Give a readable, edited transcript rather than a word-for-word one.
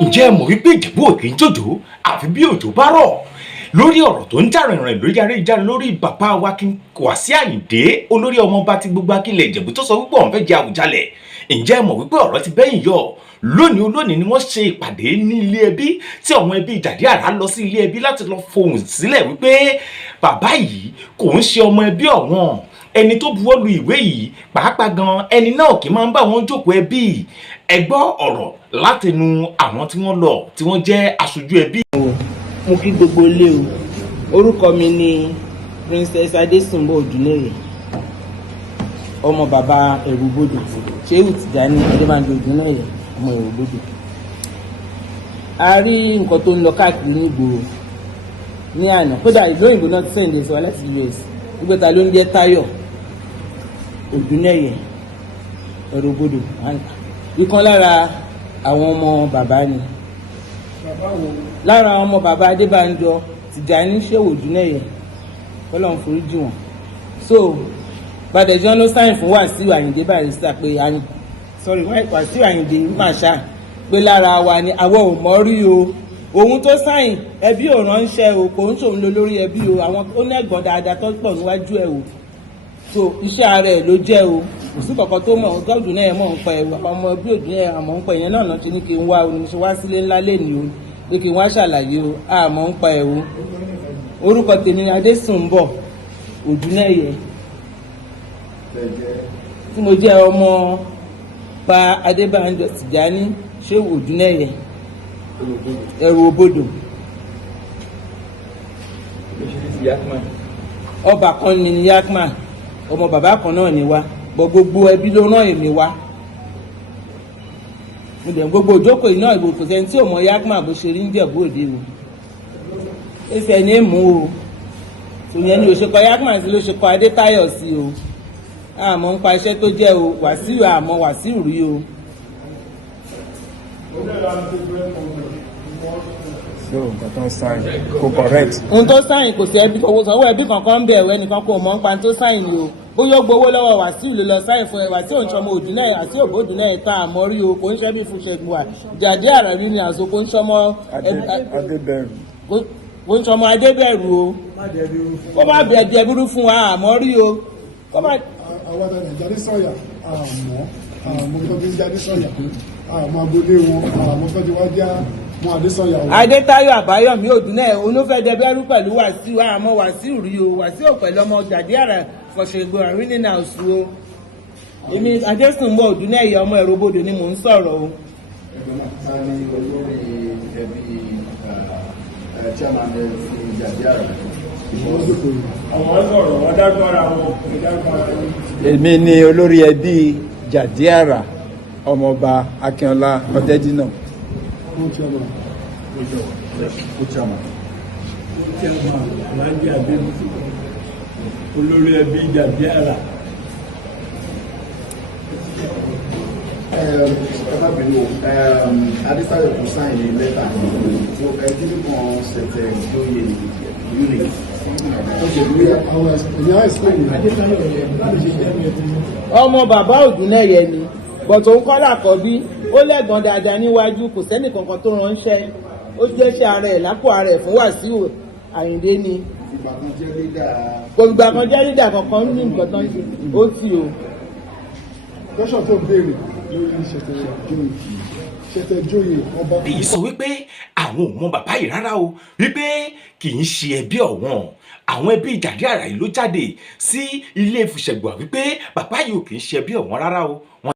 ǹjẹ́ ẹ mọ̀ wípé Ìjẹ̀bú ò kì í jòjò àfi bí òjò bá rọ̀? Lórí ọ̀rọ̀ tó ń jà rìnrìn lórí ayélujára lórí bàbá wa Wasiu Àyìndé olórí ọmọọba tí gbogbo akílẹ̀ Ìjẹ̀bú tó sọ wípé òun fẹ́ jẹ Àwùjalẹ̀. Ǹjẹ́ ẹ mọ̀ wípé ọ̀rọ̀ ti bẹ́yìn yọ? Lónìí ni wọ́n ṣe ìpàdé ní ilé ẹbí tí àwọn ẹbí Jàdíàrá lọ sí ilé ẹbí láti lọ fohùn sílẹ̀ wípé bàbá yìí kò ń ṣe ọmọ ẹbí ọ̀wọ́n. Ẹni tó buwọ́lu ìwé yìí pàápàá gan ẹni náà kì í máa ń bá wọn jókòó ẹbí. Ẹ gbọ́ ọ̀rọ̀ látẹnu àwọn tí wọ́n lọ tí wọ́n jẹ́ aṣojú ẹbí. Mo kí gbogbo ilé o, orúkọ mi ni Princess Adésùnbọ̀ Òdùnẹ́yẹ, ọmọ bàbá Ẹ̀rùbodò, Ṣéhù Tìjání Adébánjọ Òdùnẹ́yẹ, ọmọ Ẹ̀rùbodò. A rí nǹkan tó ń lọ káàkiri ní ìgboro ní àná, kódà ìlú òyìnbó náà ti sẹ́yìn sọ láti US wípé ta ló ń jẹ́ Táyọ̀ Òdùnẹ́yẹ Ẹ̀rùbodò. Ìkan lára àwọn ọmọ bàbá ni, lára ọmọ bàbá Adébánjọ Tìjání Ṣéhù Òdùnẹ́yẹ, Ọlọ́run foríjì wọn. So Bàdẹ̀jọ́ ló sáyìn fún Wàsíù Àyìndé Barrister pé Wàsíù Àyìndé Marshal pé lára wa ni àwọn ò mọ̀ rí o. Òun tó sáyìn ẹbí ò ránṣẹ́ o, kò ń ṣòun lọ lórí ẹbí o, àwọn ó ní ẹ̀gbọ́n dáadáa tó pọ̀ níwájú ẹ̀ o. So iṣẹ́ ara ẹ̀ ló jẹ́ o, kò sí kankan tó mọ̀ ọ̀gá Òdùnẹ́yẹ mọ̀ ń pa ẹ̀ ọmọ ẹbí Òdùnẹ́yẹ àmọ́ ń pa ẹ̀yẹn náà ṣe ní kí n wá o, ní ṣe wá sílé ńlá lẹ́nìí o, pé kí n wá ṣàlàyé o, àmọ́ ń pa ẹ̀ o. Orúkọ tèmi Adésùnbọ̀ Òdùnẹ́yẹ tí mo jẹ́ ọmọ pa Adébánjọ Tìjání Ṣéhù Òdùnẹ́yẹ Ẹ̀rùbodò. Ọba kan ni Yakman, ọmọ bàbá kan náà ni wá, bọ gbogbo ẹbí ló rán èmi wá. Mo dẹ̀ gbogbo òjókòó iná ìbò kò sẹ́ni tí ò mọ Yakman bó ṣe rí ń Jẹ̀bú Òde o. Ẹsẹ̀ ní mú o, ìyẹn ni òṣèkọ Yakman sí ló ṣe kọ Adétáyọ̀ sí o. Àmọ́ ń pa iṣẹ́ tó jẹ́ o, Wàsíù àmọ́ Wàsíù rí o. So nǹkan tó ń sáyìn kò correct. Ohun tó sáyìn kò sí ẹbí owó sanwó ẹbí kankan ń bẹ̀rù ẹnìkan kò mọ̀ ń pa tó sáyìn ni o. Bóyá ó gbowó lọ́wọ́ Wàsíù ló lọ sáyìn fún ẹ, Wàsíù ò ń ṣọmọ Òdùnẹ́yẹ àti òbó Òdùnẹ́yẹ tá àmọ́ rí o, kò ń ṣẹ́bí fún Ṣẹ́gun à. Jàdíàrá rí ni àṣọ kò ń ṣọmọ Adébẹ̀rù. Kò ń ṣọmọ Adébẹ̀rù o. Kó má bẹ̀ ẹ̀dẹ̀ burú fún wa àmọ́ rí o. Àwọn ọ̀dọ́ ìjáde sọ̀yà àmọ́ tó ti ń jáde sọ̀yà àmọ́ agbolé wọn àmọ́ tó ti wá já wọn Adésọ̀yà wọn. Adétáyọ̀ Àbáyọ̀mí Òdùnẹ́yẹ olófẹ́dẹ́bẹ́rú pẹ̀lú Wàsíù àmọ́ Wàsíù rí o, Wàsíù pẹ̀lú ọmọ Jàdíàrá fọ̀ṣẹ̀gbọ̀ àríní náà sùn o. Èmi Adésùnbọ̀ Òdùnẹ́yẹ ọmọ Ẹ̀rùbodò ni mò ń sọ̀rọ̀ o. Èmi ni olórí ẹbí Jàdíàrá ọmọọba Akínọlá Ọdẹ́dínà. Olórí ẹbí Jàdíàrá. Adétáyọ̀ kò sáyìn lẹ́tà tó ẹgbẹ́ kan ṣẹ̀tẹ̀ lóye unit. Ọmọ bàbá Òdùnẹ́yẹ ni bọ̀tò ń kọ́ làkọ́bí, ó lẹ́gbọ̀n dáadáa níwájú, kò sẹ́nì kankan tó ránṣẹ́, ó jẹ́ṣẹ́ ara ẹ̀ lápò ara ẹ̀ fún Wàsíù Àyìndé ni. Kò gbà kan jẹ́ lídà kankan ní nǹkan tó ń ṣe ó tì o. Kọ́ṣọ̀ tó béèrè lórí ṣẹ̀tẹ̀jóyè ọba. Èyí sọ wípé àwọn ò mọ bàbá yìí rárá o, wípé kì í ṣe ẹbí ọ̀wọ́n. Àwọn ẹbí Jàdíàrá yìí ló jáde sí ilé ìfúnṣẹ̀gbà wípé bàbá yìí ò kì í ṣe ẹbí ọ̀wọ́n rárá o.